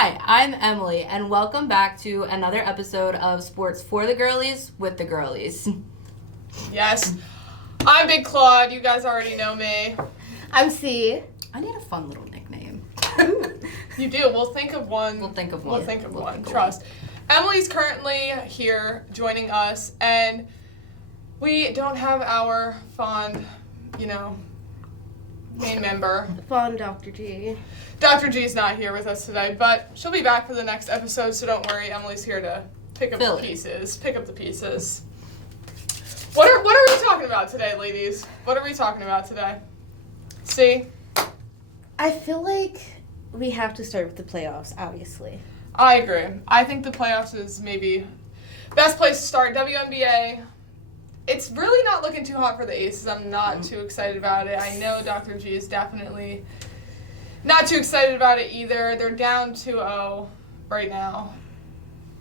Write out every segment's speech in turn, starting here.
Hi, I'm Emily, and welcome back to another episode of Sports for the Girlies with the Girlies. Yes. I'm Big Claude. You guys already know me. I'm C. I need a fun little nickname. You do. We'll think of one. Trust. Emily's currently here joining us, and we don't have our fond, main member. Fond Dr. G. Dr. G's not here with us today, but she'll be back for the next episode, so don't worry. Emily's here to pick up the pieces. What are we talking about today, ladies? What are we talking about today? See? I feel like we have to start with the playoffs, obviously. I agree. I think the playoffs is maybe best place to start. WNBA, it's really not looking too hot for the Aces. I'm not too excited about it. I know Dr. G is definitely not too excited about it either. They're down 2-0 right now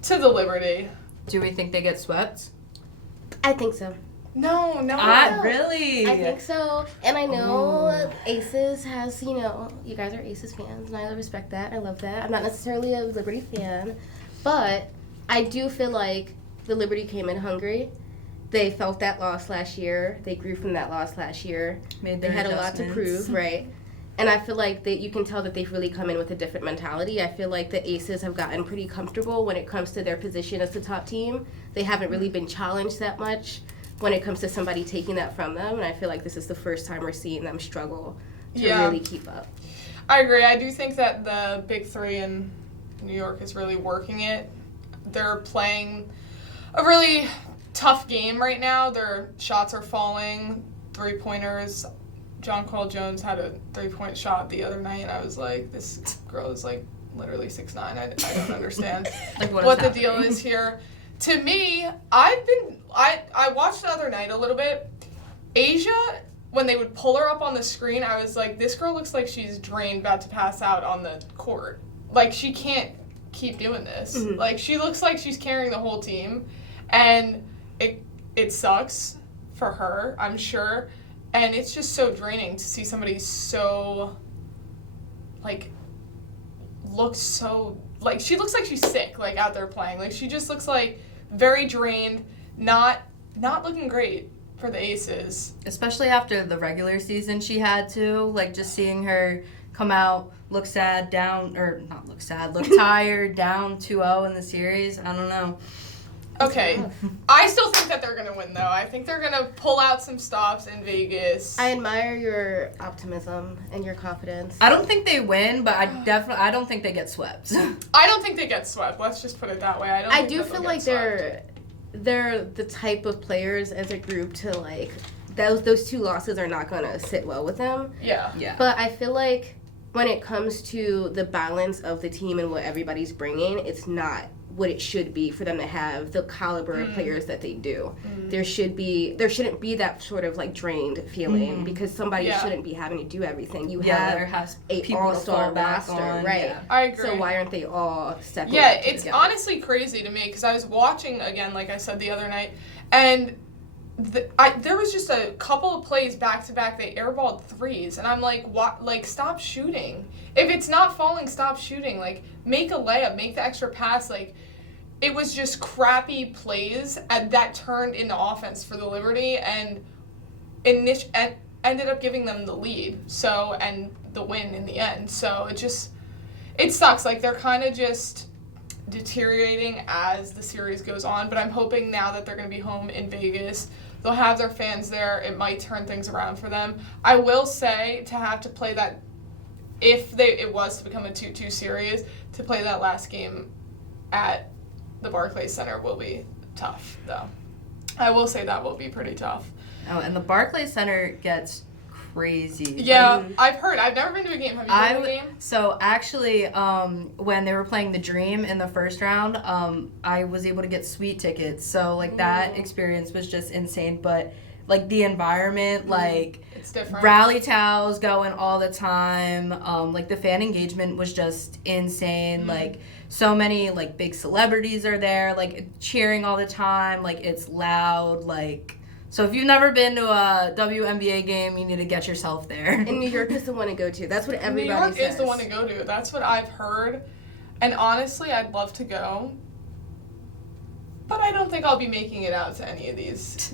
to the Liberty. Do we think they get swept? I think so. No. Really? I think so. And I know Aces has, you guys are Aces fans, and I respect that. I love that. I'm not necessarily a Liberty fan, but I do feel like the Liberty came in hungry. They felt that loss last year. They grew from that loss last year. They had a lot to prove, right? And I feel like you can tell that they've really come in with a different mentality. I feel like the Aces have gotten pretty comfortable when it comes to their position as the top team. They haven't really been challenged that much when it comes to somebody taking that from them. And I feel like this is the first time we're seeing them struggle to really keep up. I agree. I do think that the Big Three in New York is really working it. They're playing a really tough game right now. Their shots are falling, three-pointers. John Cole Jones had a three-point shot the other night, and I was like, this girl is like literally 6'9". I don't understand what the deal is here. To me, I watched the other night a little bit. Asia, when they would pull her up on the screen, I was like, this girl looks like she's drained, about to pass out on the court. Like, she can't keep doing this. Mm-hmm. Like, she looks like she's carrying the whole team, and it sucks for her, I'm sure. And it's just so draining to see somebody so, she looks like she's sick, out there playing. Like, she just looks like very drained, not looking great for the Aces. Especially after the regular season she had to. Just seeing her come out, look tired, down 2-0 in the series. I don't know. Okay. I still think that they're going to win, though. I think they're going to pull out some stops in Vegas. I admire your optimism and your confidence. I don't think they win, but I don't think they get swept. I don't think they get swept. Let's just put it that way. I do feel like they're the type of players as a group to, those two losses are not going to sit well with them. Yeah. But I feel like when it comes to the balance of the team and what everybody's bringing, it's not what it should be for them to have the caliber of players that they do. There shouldn't be that sort of drained feeling because somebody shouldn't be having to do everything. You have a all-star roster, right? Yeah. I agree. So why aren't they all stepping up? Yeah, it's honestly crazy to me because I was watching again, like I said the other night, and there was just a couple of plays back to back. They airballed threes, and I'm like, what? Stop shooting. If it's not falling, stop shooting. Make a layup, make the extra pass. It was just crappy plays that turned into offense for the Liberty and ended up giving them the lead. And the win in the end. So it sucks. They're kind of just deteriorating as the series goes on. But I'm hoping now that they're going to be home in Vegas, they'll have their fans there. It might turn things around for them. I will say to have to play that, if it was to become a 2-2 series, to play that last game at the Barclays Center will be tough, though. I will say that will be pretty tough. Oh, and the Barclays Center gets crazy. Yeah, I've heard. I've never been to a game. Have you been to a game? So actually, when they were playing the Dream in the first round, I was able to get suite tickets. So that experience was just insane. But the environment, it's different. Rally towels going all the time. The fan engagement was just insane. So many big celebrities are there, cheering all the time. It's loud. So if you've never been to a WNBA game, you need to get yourself there. And New York is the one to go to. That's what everybody says. New York is the one to go to. That's what I've heard. And honestly, I'd love to go, but I don't think I'll be making it out to any of these.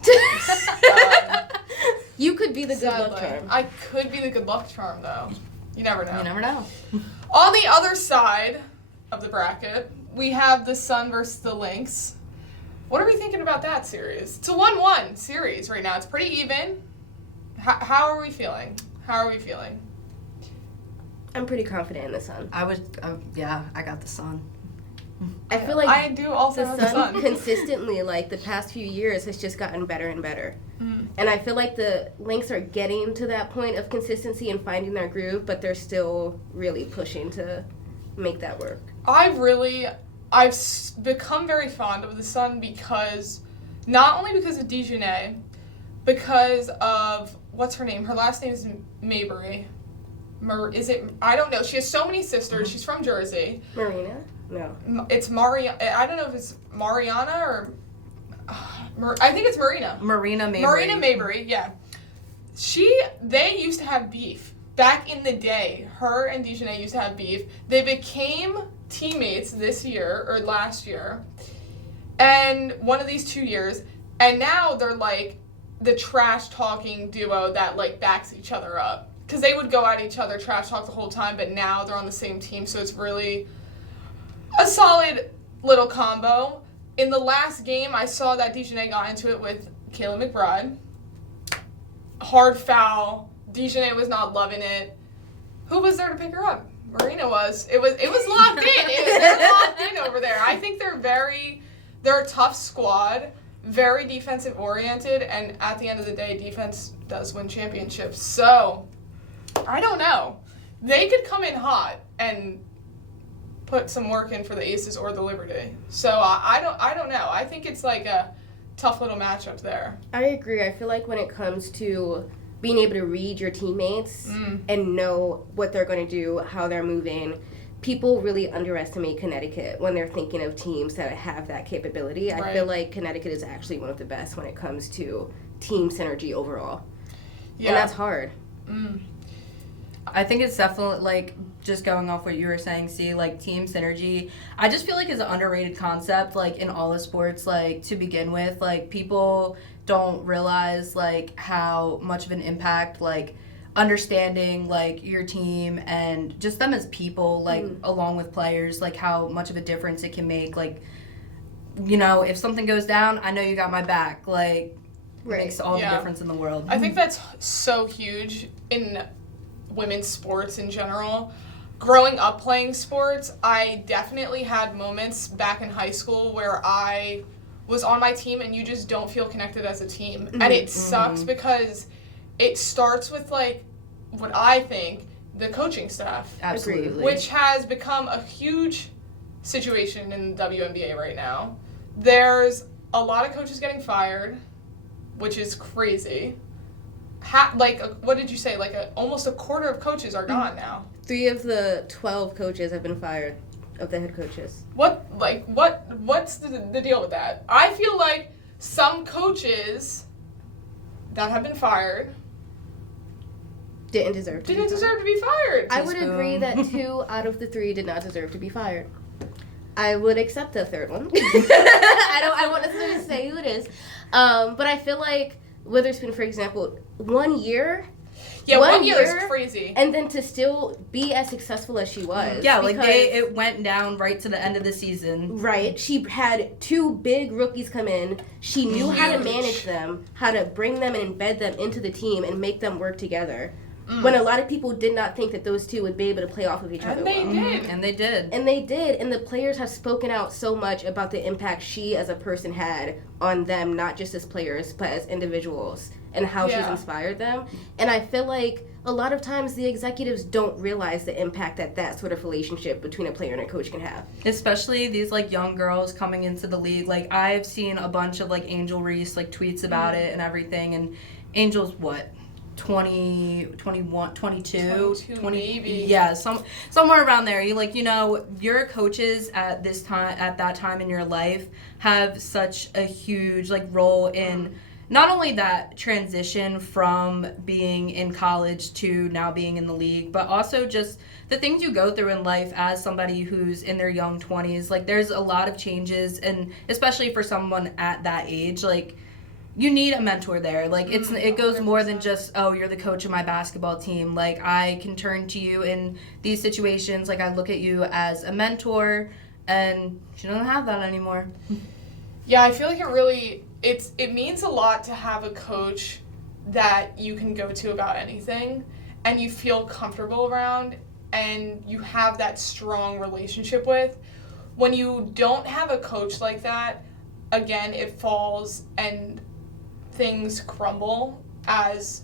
You could be the good luck Sadly. charm. I could be the good luck charm, though. You never know. You never know. On the other side of the bracket, we have the Sun versus the Lynx. What are we thinking about that series? It's a 1-1 series right now. It's pretty even. How are we feeling? I'm pretty confident in the Sun. I got the Sun. I feel like I do also have the the Sun Sun. consistently, like the past few years, has just gotten better and better. And I feel like the Lynx are getting to that point of consistency and finding their groove, but they're still really pushing to make that work. I've become very fond of the Sun because, not only because of Dejanay, because of, what's her name? Her last name is Mabry. I don't know. She has so many sisters. She's from Jersey. Marina? No. It's I don't know if it's Mariana or, I think it's Marina. Marina Mabry. Marina Mabry, yeah. They used to have beef. Back in the day, her and Dejanay used to have beef. They became teammates this year, or last year, and one of these 2 years, and now they're like the trash-talking duo that like backs each other up. Because they would go at each other, trash talk the whole time, but now they're on the same team, so it's really a solid little combo. In the last game, I saw that Dejanay got into it with Kayla McBride. Hard foul. Dejanay was not loving it. Who was there to pick her up? Marina was. It was locked in. They're locked in over there. I think they're a tough squad, very defensive oriented, and at the end of the day, defense does win championships. So, I don't know. They could come in hot and put some work in for the Aces or the Liberty. So I don't know. I think it's like a tough little matchup there. I agree. I feel like when it comes to being able to read your teammates and know what they're going to do, how they're moving, people really underestimate Connecticut when they're thinking of teams that have that capability. Right. I feel like Connecticut is actually one of the best when it comes to team synergy overall. Yeah. And that's hard. I think it's definitely, like, just going off what you were saying, like, team synergy, I just feel like it's an underrated concept, like, in all the sports, like, to begin with. Like, people don't realize, like, how much of an impact, like, understanding, like, your team and just them as people, like, along with players, like, how much of a difference it can make. Like, you know, if something goes down, I know you got my back. Like, it makes all the difference in the world. I think that's so huge in women's sports in general. Growing up playing sports, I definitely had moments back in high school where I was on my team and you just don't feel connected as a team. And it sucks because it starts with, like, what I think, the coaching staff. Absolutely. Which has become a huge situation in the WNBA right now. There's a lot of coaches getting fired, which is crazy. What did you say? Almost a quarter of coaches are gone now. 3 of the 12 coaches have been fired, of the head coaches. What's the deal with that? I feel like some coaches that have been fired Didn't deserve to be fired. I would agree that 2 out of the 3 did not deserve to be fired. I would accept the third one. I won't necessarily say who it is. But I feel like Witherspoon, for example, 1 year. Yeah, 1 year is crazy. And then to still be as successful as she was. Yeah, like it went down right to the end of the season. Right. She had 2 big rookies come in. She knew how to manage them, how to bring them and embed them into the team and make them work together. When a lot of people did not think that those 2 would be able to play off of each other well. And they did. And they did. And the players have spoken out so much about the impact she as a person had on them, not just as players, but as individuals, and how she's inspired them. And I feel like a lot of times the executives don't realize the impact that sort of relationship between a player and a coach can have. Especially these, like, young girls coming into the league. Like, I've seen a bunch of, like, Angel Reese, like, tweets about it and everything. And Angel's what? 20, 21, 22, 20, maybe. Yeah, somewhere around there. Your coaches at that time in your life have such a huge, like, role in not only that transition from being in college to now being in the league, but also just the things you go through in life as somebody who's in their young 20s. Like, there's a lot of changes, and especially for someone at that age, like, you need a mentor there. Like, it goes more than just, oh, you're the coach of my basketball team. Like, I can turn to you in these situations. Like, I look at you as a mentor, and she doesn't have that anymore. Yeah, I feel like it means a lot to have a coach that you can go to about anything and you feel comfortable around and you have that strong relationship with. When you don't have a coach like that, again, it falls and things crumble as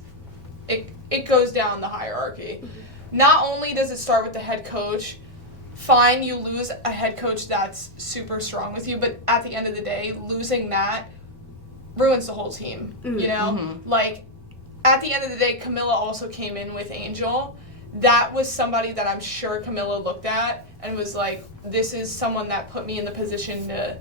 it goes down the hierarchy. Not only does it start with the head coach, fine, you lose a head coach that's super strong with you, but at the end of the day, losing that ruins the whole team, you know? Like, at the end of the day, Camilla also came in with Angel. That was somebody that I'm sure Camilla looked at and was like, this is someone that put me in the position to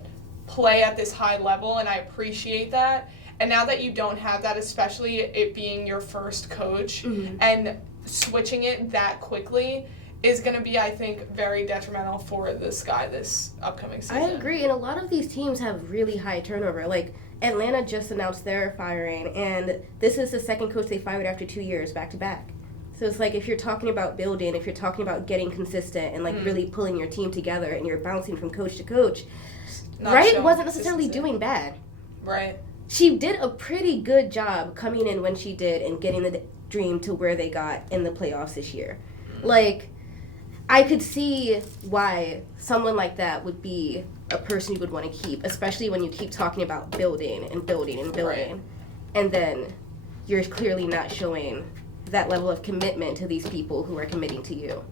play at this high level, and I appreciate that. And now that you don't have that, especially it being your first coach, and switching it that quickly is going to be, I think, very detrimental for the Sky this upcoming season. I agree, and a lot of these teams have really high turnover. Like, Atlanta just announced their firing, and this is the second coach they fired after 2 years, back-to-back. So it's like, if you're talking about building, if you're talking about getting consistent and, like, really pulling your team together and you're bouncing from coach to coach, Wright wasn't necessarily doing bad. Right. She did a pretty good job coming in when she did and getting the Dream to where they got in the playoffs this year. Like, I could see why someone like that would be a person you would want to keep, especially when you keep talking about building and building and building. Right. And then you're clearly not showing that level of commitment to these people who are committing to you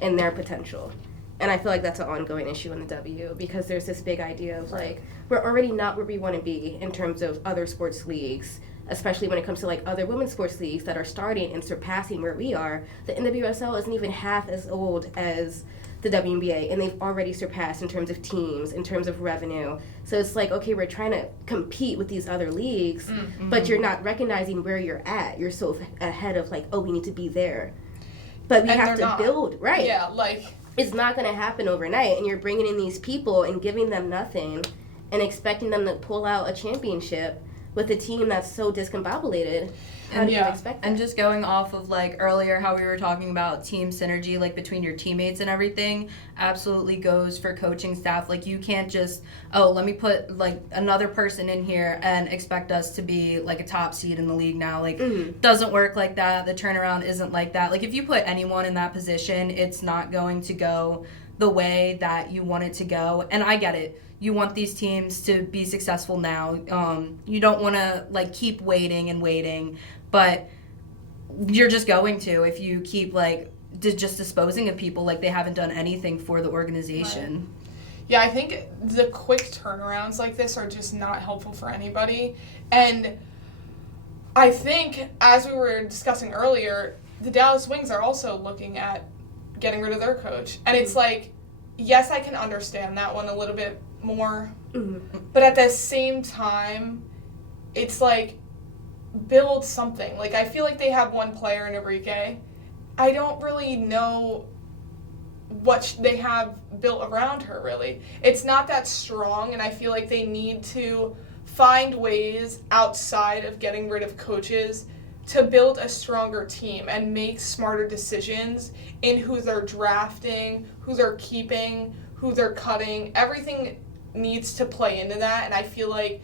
and their potential. And I feel like that's an ongoing issue in the W, because there's this big idea of, like, we're already not where we want to be in terms of other sports leagues, especially when it comes to, like, other women's sports leagues that are starting and surpassing where we are. The NWSL isn't even half as old as the WNBA, and they've already surpassed in terms of teams, in terms of revenue. So it's like, okay, we're trying to compete with these other leagues, but you're not recognizing where you're at. You're so ahead of, like, oh, we need to be there. But we have to build, right? Yeah, like, it's not going to happen overnight, and you're bringing in these people and giving them nothing and expecting them to pull out a championship with a team that's so discombobulated. How do you expect that? And just going off of, like, earlier how we were talking about team synergy, like, between your teammates and everything, absolutely goes for coaching staff. Like, you can't just, oh, let me put, like, another person in here and expect us to be, like, a top seed in the league now. Like, doesn't work like that. The turnaround isn't like that. Like, if you put anyone in that position, it's not going to go the way that you want it to go. And I get it. You want these teams to be successful now. You don't want to, like, keep waiting, but you're just going to if you keep, like, just disposing of people like they haven't done anything for the organization. Right. Yeah, I think the quick turnarounds like this are just not helpful for anybody. And I think, as we were discussing earlier, the Dallas Wings are also looking at getting rid of their coach. And it's like, yes, I can understand that one a little bit more. But at the same time, it's like, build something. Like, I feel like they have one player in Enrique. I don't really know what they have built around her, really. It's not that strong, and I feel like they need to find ways outside of getting rid of coaches to build a stronger team and make smarter decisions in who they're drafting, who they're keeping, who they're cutting. Everything needs to play into that, and I feel like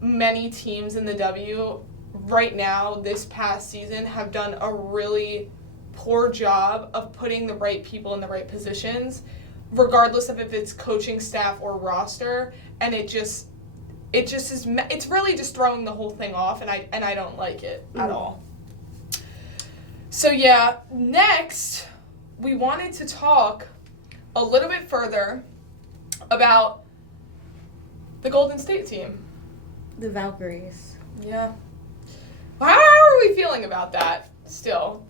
many teams in the W right now, this past season, have done a really poor job of putting the right people in the right positions, regardless of if it's coaching staff or roster, and it just is, it's really just throwing the whole thing off, and I don't like it at all. So yeah, next we wanted to talk a little bit further about the Golden State team. The Valkyries. Yeah. How are we feeling about that still?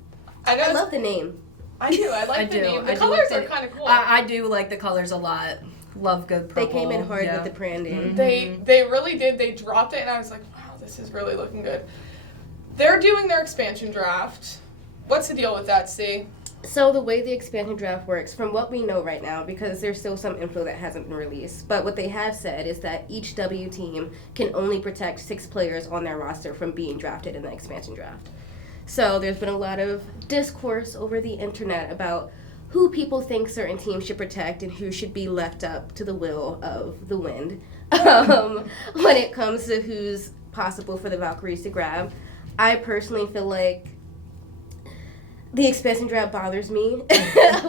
I love the name. I do. I like the name. The colors are kind of cool. I do like the colors a lot. Love good purple. They came in hard with the branding. They really did. They dropped it, and I was like, wow, This is really looking good. They're doing their expansion draft. What's the deal with that, Steve? So the way the expansion draft works, from what we know right now, because there's still some info that hasn't been released, but what they have said is that each W team can only protect 6 players on their roster from being drafted in the expansion draft. So there's been a lot of discourse over the internet about who people think certain teams should protect and who should be left up to the will of the wind when it comes to who's possible for the Valkyries to grab. I personally feel like the expansion draft bothers me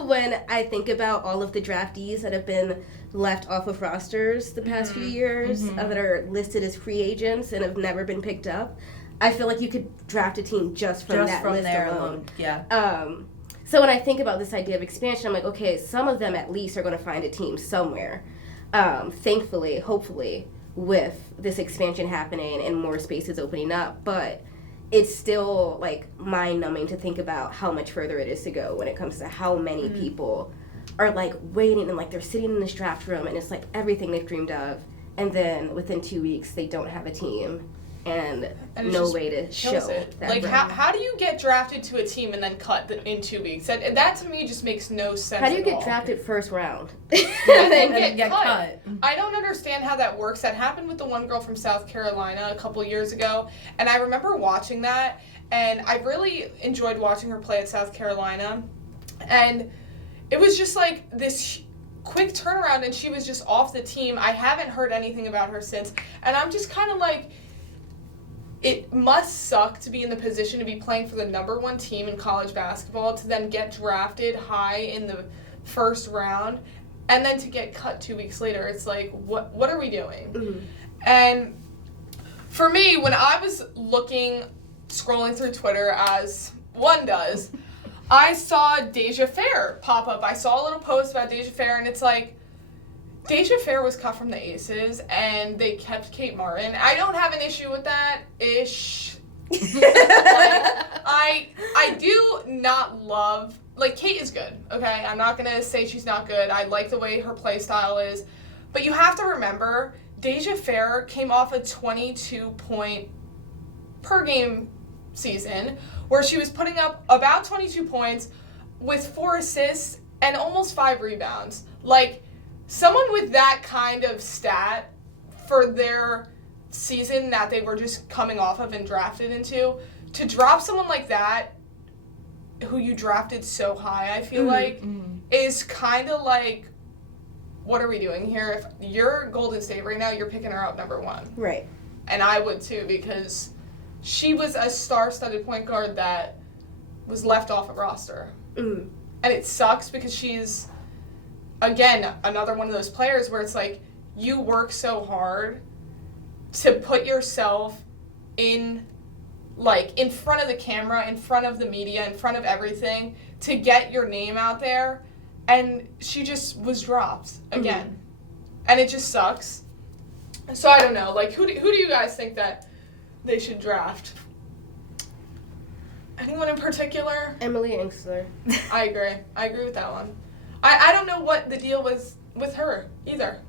when I think about all of the draftees that have been left off of rosters the past few years that are listed as free agents and have never been picked up. I feel like you could draft a team just from that list alone. Yeah. So when I think about this idea of expansion, I'm like, okay, some of them at least are going to find a team somewhere. Thankfully, hopefully, with this expansion happening and more spaces opening up, but it's still like mind-numbing to think about how much further it is to go when it comes to how many people are like waiting and like they're sitting in this draft room and it's like everything they've dreamed of, and then within 2 weeks they don't have a team and no way to show it. that. Like, how do you get drafted to a team and then cut in 2 weeks? That to me just makes no sense. How do you at get all. drafted first round? And then get cut. cut. I don't understand how that works. That happened with the one girl from South Carolina a couple years ago, and I remember watching that, and I really enjoyed watching her play at South Carolina, and it was just like this quick turnaround, and she was just off the team. I haven't heard anything about her since, and I'm just kind of like, it must suck to be in the position to be playing for the number 1 team in college basketball, to then get drafted high in the first round, and then to get cut 2 weeks later. It's like, what are we doing? And for me, when I was scrolling through Twitter, as one does, I saw Deja Fair pop up. I saw a little post about Deja Fair, and it's like, Deja Fair was cut from the Aces, and they kept Kate Martin. I don't have an issue with that. I do not love... Like, Kate is good, okay? I'm not going to say she's not good. I like the way her play style is. But you have to remember, Deja Fair came off a 22-point per game season where she was putting up about 22 points with 4 assists and almost 5 rebounds. Like, someone with that kind of stat for their season that they were just coming off of and drafted into, to drop someone like that, who you drafted so high, I feel like, is kind of like, what are we doing here? If you're Golden State right now, you're picking her up number 1. Right. And I would too, because she was a star-studded point guard that was left off a roster. And it sucks because she's, again, another one of those players where it's like, you work so hard to put yourself in front of the camera, in front of the media, in front of everything, to get your name out there, and she just was dropped again. And it just sucks. So I don't know, like, who do you guys think that they should draft? Anyone in particular? Emily Engstler. I agree with that one. I don't know what the deal was with her either.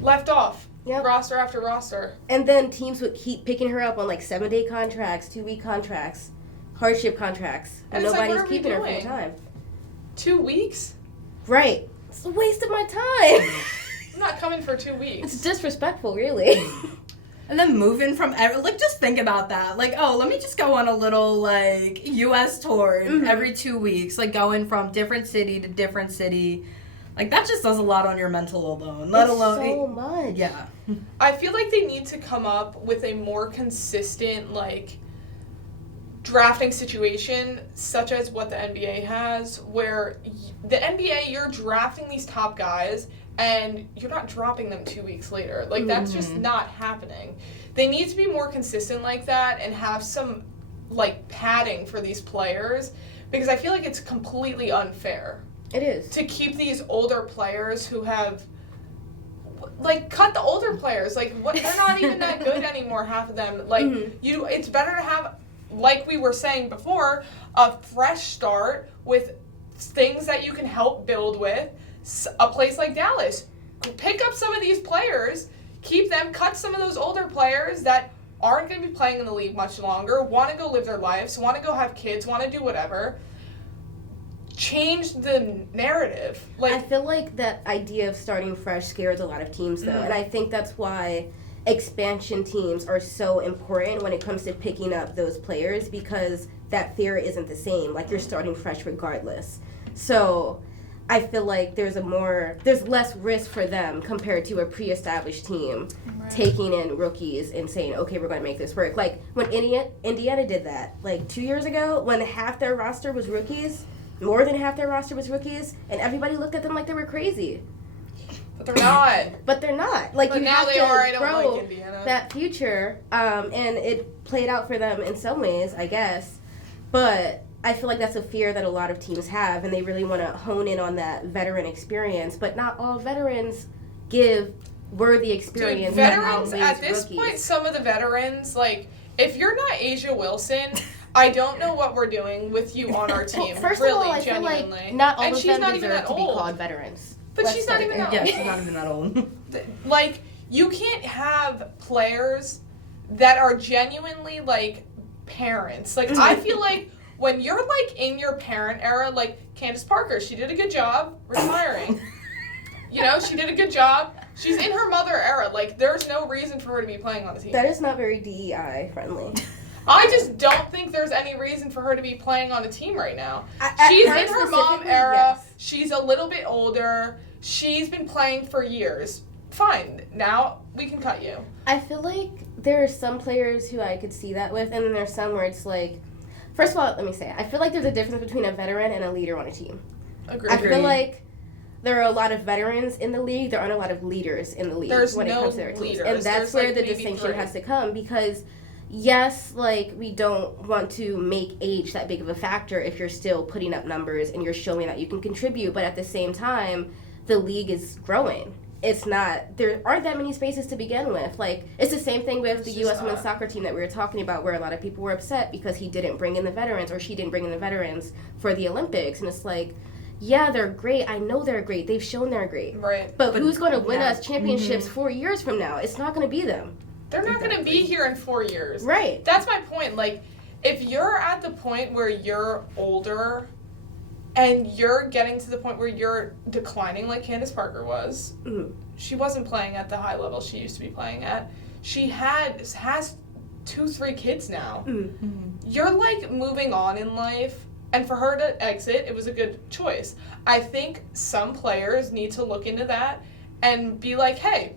Left off. Yep. Roster after roster. And then teams would keep picking her up on like 7-day contracts, 2-week contracts, hardship contracts, and nobody's what are we keeping her doing? full time. 2 weeks? Right. It's a waste of my time. I'm not coming for 2 weeks. It's disrespectful, really. And then moving from just think about that. Like, oh, let me just go on a little like U.S. tour every 2 weeks, like going from different city to different city. Like, that just does a lot on your mental alone. Let alone so much. Yeah. I feel like they need to come up with a more consistent, like, drafting situation, such as what the NBA has, where the NBA, you're drafting these top guys, and you're not dropping them 2 weeks later. Like, that's just not happening. They need to be more consistent like that and have some, like, padding for these players, because I feel like it's completely unfair. It is. To keep these older players who have, like, cut the older players. Like, they're not even that good anymore, half of them. Like, it's better to have, like we were saying before, a fresh start with things that you can help build with. A place like Dallas, pick up some of these players, keep them, cut some of those older players that aren't going to be playing in the league much longer, want to go live their lives, want to go have kids, want to do whatever. Change the narrative. I feel like that idea of starting fresh scares a lot of teams, though, and I think that's why expansion teams are so important when it comes to picking up those players, because that fear isn't the same. Like, you're starting fresh regardless. So I feel like there's less risk for them compared to a pre-established team taking in rookies and saying, okay, we're going to make this work. Like, when Indiana did that, like 2 years ago, when half their roster was rookies, more than half their roster was rookies, and everybody looked at them like they were crazy. But they're not. But they're not. Like, but you now have they to are. I don't grow like Indiana. that future, and it played out for them in some ways, I guess. But I feel like that's a fear that a lot of teams have, and they really want to hone in on that veteran experience. But not all veterans give worthy experience. Dude, veterans, at this rookies. point, some of the veterans, like, if you're not Asia Wilson, I don't know what we're doing with you on our team. First really, of all, I genuinely. feel like not all and of she's them not even deserve that to be old. called veterans. But Let's she's not start even there. that Yeah, old. she's not even that old. Like, you can't have players that are genuinely, like, parents. Like, I feel like when you're, like, in your parent era, like, Candace Parker, she did a good job retiring. You know, she did a good job. She's in her mother era. Like, there's no reason for her to be playing on the team. That is not very DEI friendly. I just don't think there's any reason for her to be playing on a team right now. She's in her mom specifically, era. yes. She's a little bit older. She's been playing for years. Fine. Now we can cut you. I feel like there are some players who I could see that with, and then there's some where it's like, first of all, let me say, I feel like there's a difference between a veteran and a leader on a team. Agreed. I feel like there are a lot of veterans in the league. There aren't a lot of leaders in the league when it comes to their teams. leaders. And that's There's, where like, the maybe distinction 3. has to come, because yes, like, we don't want to make age that big of a factor if you're still putting up numbers and you're showing that you can contribute, but at the same time, the league is growing. It's not, there aren't that many spaces to begin with. Like, it's the same thing with the U.S. women's soccer team that we were talking about, where a lot of people were upset because he didn't bring in the veterans, or she didn't bring in the veterans for the Olympics. And it's like, yeah, they're great. I know they're great. They've shown they're great. Right. But who's going to win yeah. us championships 4 years from now? It's not going to be them. They're not going to be here in 4 years. Right. That's my point. Like, if you're at the point where you're older and you're getting to the point where you're declining like Candace Parker was, she wasn't playing at the high level she used to be playing at. She has 2-3 kids now. You're, like, moving on in life. And for her to exit, it was a good choice. I think some players need to look into that and be like, hey,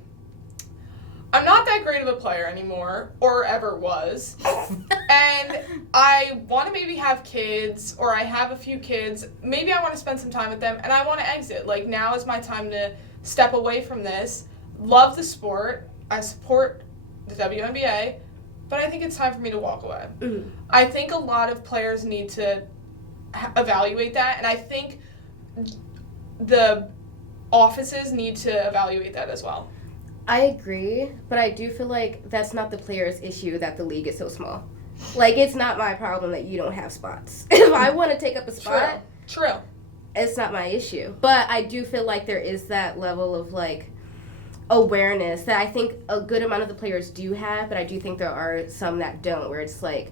I'm not that great of a player anymore, or ever was, and I want to maybe have kids, or I have a few kids, maybe I want to spend some time with them, and I want to exit. Like, now is my time to step away from this, love the sport, I support the WNBA, but I think it's time for me to walk away. I think a lot of players need to evaluate that, and I think the offices need to evaluate that as well. I agree, but I do feel like that's not the player's issue that the league is so small. Like, it's not my problem that you don't have spots. If I want to take up a spot, True. It's not my issue. But I do feel like there is that level of, like, awareness that I think a good amount of the players do have, but I do think there are some that don't, where it's like,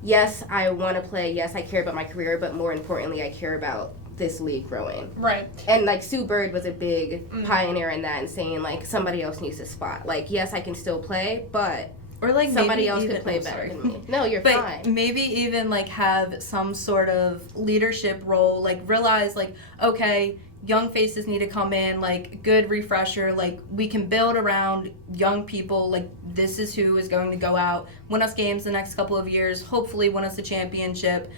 yes, I want to play, yes, I care about my career, but more importantly, I care about this league growing. Right. And, like, Sue Bird was a big pioneer in that, and saying, like, somebody else needs a spot. Like, yes, I can still play, but Or like somebody maybe else even, could play oh, better sorry. than me. No, you're But fine. maybe even like have some sort of leadership role, like realize like, okay, young faces need to come in, like good refresher, like we can build around young people, like this is who is going to go out, win us games the next couple of years, hopefully win us a championship.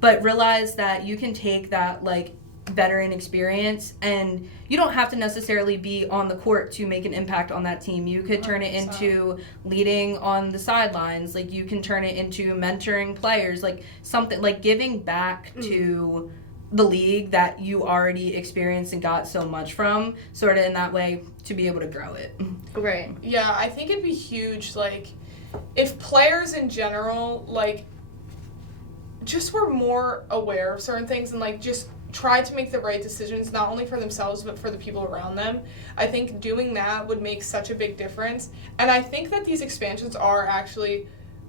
But realize that you can take that like veteran experience and you don't have to necessarily be on the court to make an impact on that team. You could turn it into leading on the sidelines, like you can turn it into mentoring players, like something like giving back to the league that you already experienced and got so much from, sort of in that way to be able to grow it. Right. Yeah, I think it'd be huge, like, if players in general, like, just were more aware of certain things and, like, just try to make the right decisions, not only for themselves, but for the people around them. I think doing that would make such a big difference. And I think that these expansions are actually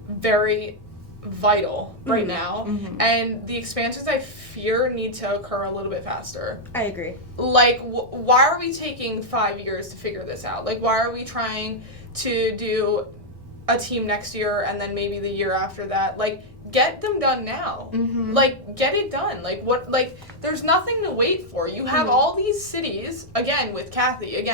very vital right now. And the expansions, I fear, need to occur a little bit faster. I agree. Like, why are we taking 5 years to figure this out? Like, why are we trying to do a team next year and then maybe the year after that? Like, get them done now. Like, get it done. Like, what? Like, there's nothing to wait for. You have all these cities, again, with Kathy,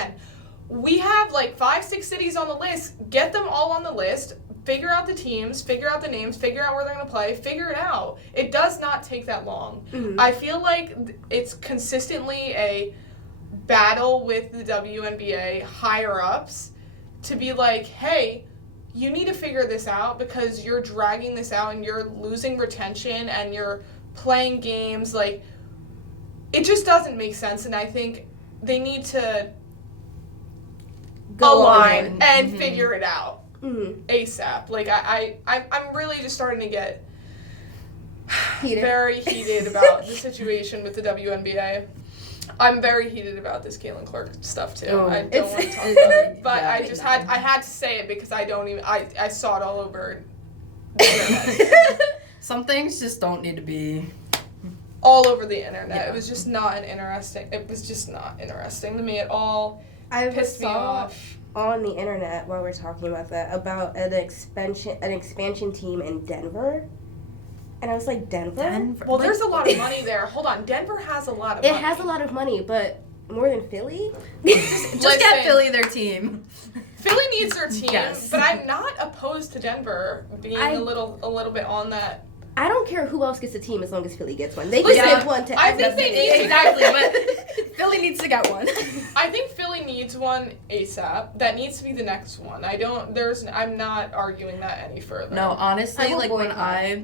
we have like 5-6 cities on the list. Get them all on the list. Figure out the teams, figure out the names, figure out where they're going to play, figure it out. It does not take that long. I feel like it's consistently a battle with the WNBA higher-ups to be like, hey, you need to figure this out because you're dragging this out and you're losing retention and you're playing games. Like, it just doesn't make sense, and I think they need to align and figure it out ASAP. Like, I'm really just starting to get very heated about the situation with the WNBA. I'm very heated about this Caitlin Clark stuff too. I don't want to talk about it, but I had to say it because I saw it all over the internet. Some things just don't need to be all over the internet. Yeah. It was just not interesting to me at all. I Pissed me off. On the internet while we're talking about that about an expansion team in Denver. And I was like, Denver? Well, there's a lot of money there. Hold on. Denver has a lot of money. It has a lot of money, but more than Philly? Just get Philly their team. Philly needs their team, Yes. but I'm not opposed to Denver being a little bit on that. I don't care who else gets a team as long as Philly gets one. They Listen, can give one to I think everybody. they need Exactly, but Philly needs to get one. I think Philly needs one ASAP. That needs to be the next one. I'm not arguing that any further. No, honestly, I'm a like boycott.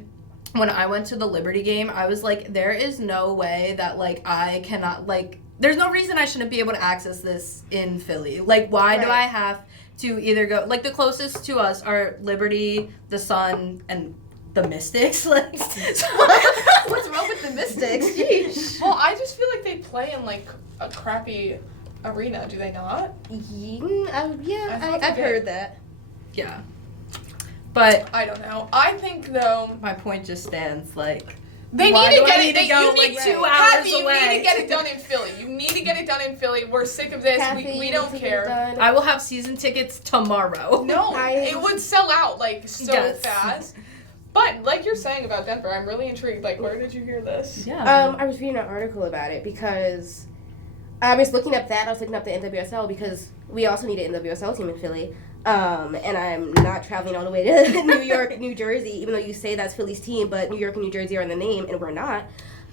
when I went to the Liberty game, I was like, there is no way that like I cannot like. There's no reason I shouldn't be able to access this in Philly. Like, why do I have to either go? Like, the closest to us are Liberty, the Sun, and the Mystics. Like, What's wrong with the Mystics? Jeez. Well, I just feel like they play in like a crappy arena. Do they not? I've heard that. yeah. But I don't know. I think though my point just stands. Like, they why need to do I get need it. to go, You need like, 2 to. hours Kathy, you away? need to get it done in Philly. You need to get it done in Philly. We're sick of this. Kathy, We you don't need to get it care. done. I will have season tickets tomorrow. No, it would sell out like so Yes. fast. But like you're saying about Denver, I'm really intrigued. Like, where did you hear this? Yeah. I was reading an article about it because I was looking up that. I was looking up the NWSL because we also need an NWSL team in Philly. And I'm not traveling all the way to New York, New Jersey, even though you say that's Philly's team, but New York and New Jersey are in the name, and we're not.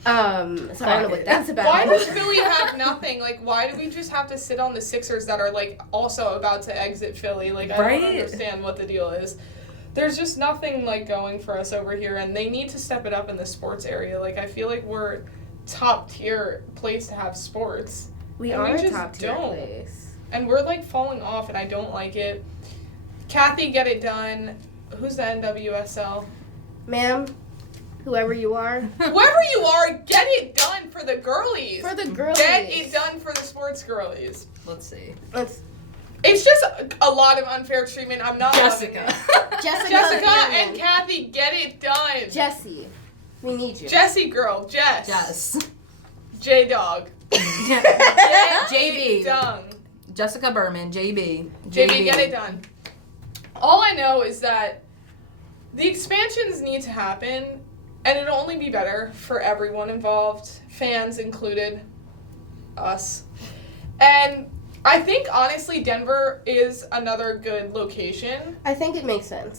So I don't know what that's about. Why does Philly have nothing? Like, why do we just have to sit on the Sixers that are, like, also about to exit Philly? Like, I don't understand what the deal is. There's just nothing, like, going for us over here, and they need to step it up in the sports area. Like, I feel like we're top-tier place to have sports. We and are we a just top-tier don't. place. And we're, like, falling off, and I don't like it. Kathy, get it done. Who's the NWSL? Ma'am, whoever you are. Whoever you are, get it done for the girlies. For the girlies. Get it done for the sports girlies. Let's see. It's just a lot of unfair treatment. I'm not Jessica. loving it. Jessica and Kathy, get it done. Jessie, we need you. Jessie girl, Jess. Yes. J-Dog. JB. Done. Jessica Berman, JB. JB, get it done. All I know is that the expansions need to happen, and it'll only be better for everyone involved, fans included, us. And I think, honestly, Denver is another good location. I think it makes sense.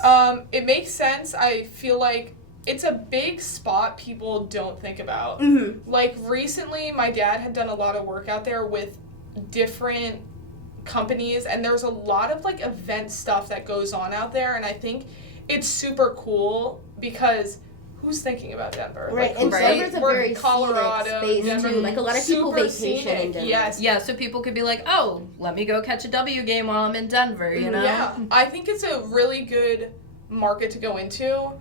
It makes sense. I feel like it's a big spot people don't think about. Mm-hmm. Like, recently, my dad had done a lot of work out there with different companies, and there's a lot of, like, event stuff that goes on out there, and I think it's super cool because who's thinking about Denver? Right, Like, and right? Denver's a We're very Colorado, scenic space, Denver, too. Like, a lot of people super vacation scenic, in Denver. Yes. Yeah, so people could be like, oh, let me go catch a W game while I'm in Denver, you know? Yeah, I think it's a really good market to go into,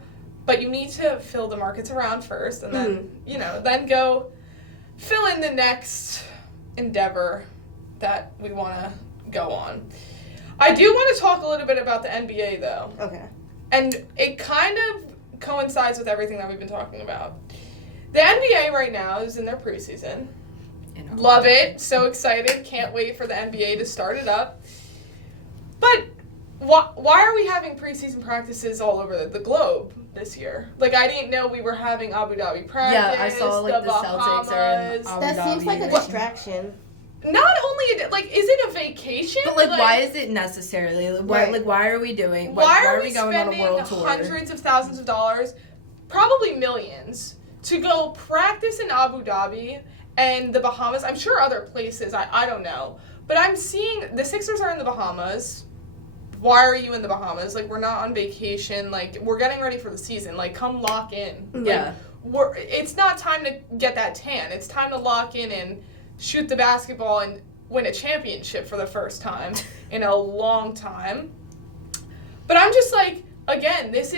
but you need to fill the markets around first, and then, then go fill in the next endeavor that we want to go on. I do want to talk a little bit about the NBA, though. Okay. And it kind of coincides with everything that we've been talking about. The NBA right now is in their preseason. Love it. So excited. Can't wait for the NBA to start it up. But why are we having preseason practices all over the globe this year? Like, I didn't know we were having Abu Dhabi practice. Yeah, I saw, like, the Celtics are in Abu That seems Dhabi. like a distraction. Not only, like, is it a vacation? But, like, why is it necessarily? Why, Right. Like, why are we doing? Why are we going on a spending world tour? hundreds of thousands of dollars, probably millions, to go practice in Abu Dhabi and the Bahamas? I'm sure other places. I don't know. But I'm seeing the Sixers are in the Bahamas. Why are you in the Bahamas? Like, we're not on vacation. Like, we're getting ready for the season. Like, come lock in. Yeah. Like, it's not time to get that tan. It's time to lock in and shoot the basketball and win a championship for the first time in a long time. But I'm just like, again, this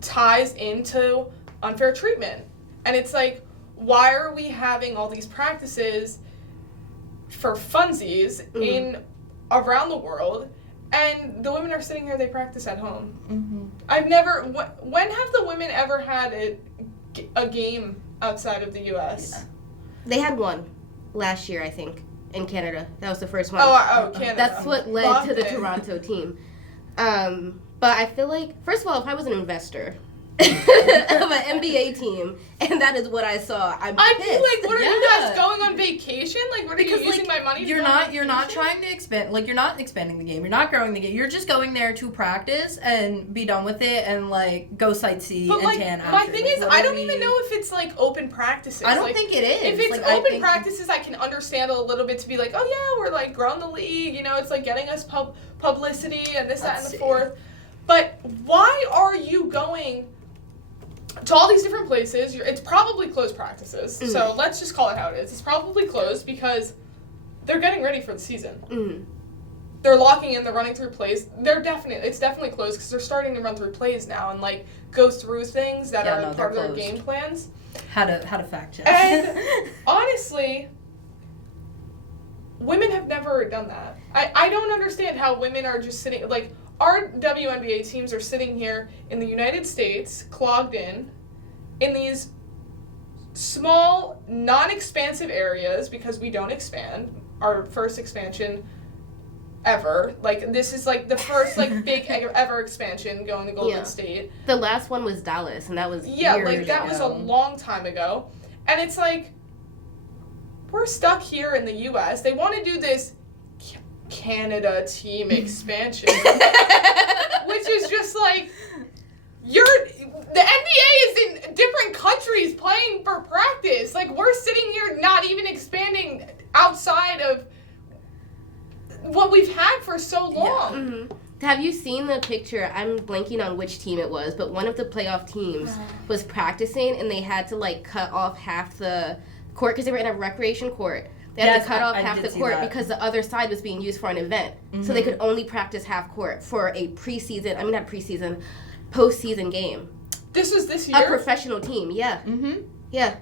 ties into unfair treatment. And it's like, why are we having all these practices for funsies in around the world, and the women are sitting here, they practice at home? I've never, when have the women ever had a game outside of the U.S.? Yeah. They had one last year, I think, in Canada. That was the first one. Oh, Canada. That's what led Loved to the it. Toronto team. But I feel like, first of all, if I was an investor of an NBA team, and that is what I saw, I'd be pissed. like, what are you Yeah. guys going on vacation? Like, what are you using my money You're for? not trying to expand. Like, you're not expanding the game. You're not growing the game. You're just going there to practice and be done with it and like go sightsee But and like, tan after. my thing is, Like, I don't literally- even know if it's like open practices. I don't Like, think it is. if it's Like, I open think- practices, I can understand a little bit to be like, oh yeah, we're like growing the league. You know, it's like getting us publicity and this, that, Let's and the see. fourth. But why are you going to all these different places? It's probably closed practices. So let's just call it how it is. It's probably closed because they're getting ready for the season. They're locking in. They're running through plays. It's definitely closed because they're starting to run through plays now and like go through things that are part of their closed. game plans. How to fact check. And honestly, women have never done that. I don't understand how women are just sitting, like, our WNBA teams are sitting here in the United States, clogged in these small, non-expansive areas because we don't expand. Our first expansion ever. Like, this is, like, the first, like, big ever expansion going to Golden State. The last one was Dallas, and that was Yeah, years like, that was a ago. long time ago. And it's like, we're stuck here in the U.S. They want to do this Canada team expansion, which is just like, the NBA is in different countries playing for practice. Like, we're sitting here not even expanding outside of what we've had for so long. Have you seen the picture? I'm blanking on which team it was, but one of the playoff teams was practicing, and they had to like cut off half the court because they were in a recreation court. They had to cut off half the court because the other side was being used for an event. So they could only practice half court for a postseason game. This was this year? A professional team, yeah. Yeah.